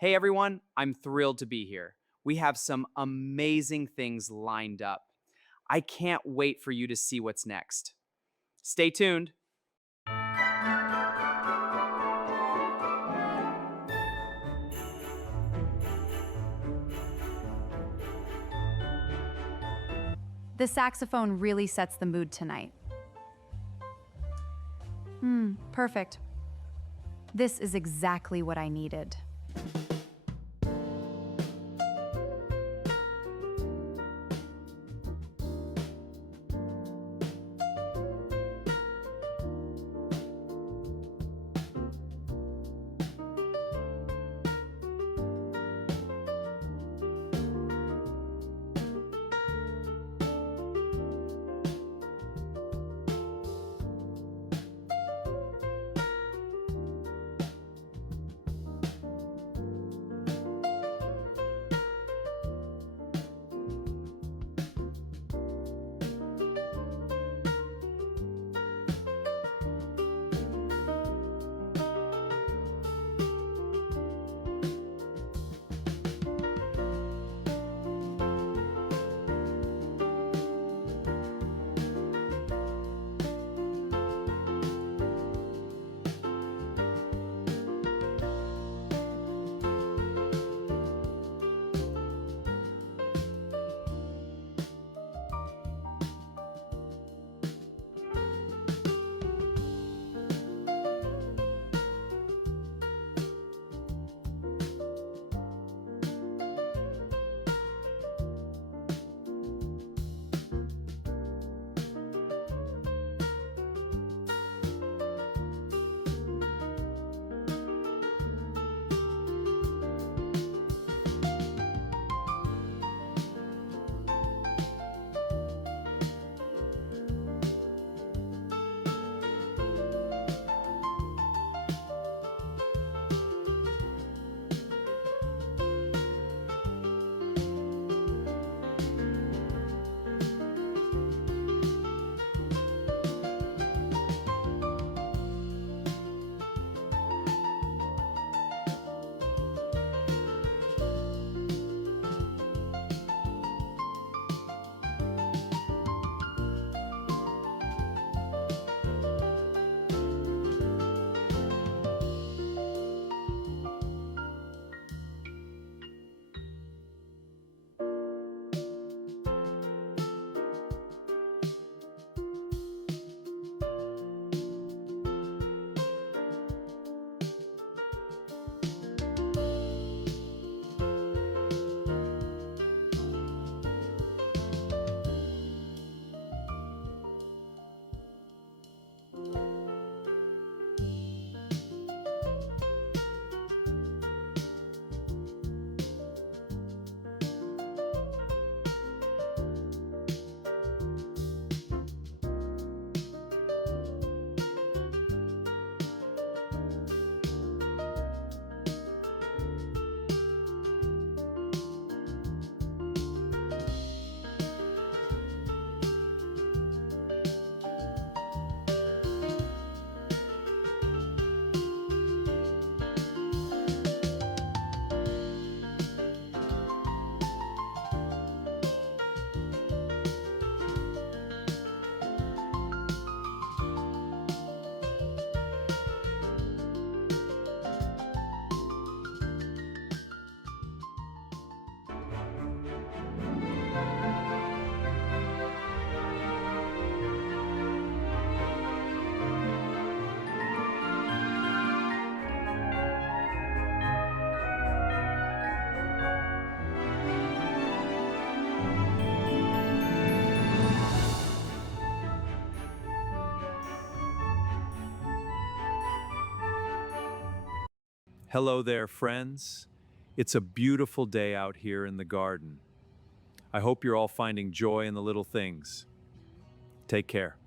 Hey everyone, I'm thrilled to be here. We have some amazing things lined up. I can't wait for you to see what's next. Stay tuned. The saxophone really sets the mood tonight. Perfect. This is exactly what I needed. Hello there, friends. It's a beautiful day out here in the garden. I hope you're all finding joy in the little things. Take care.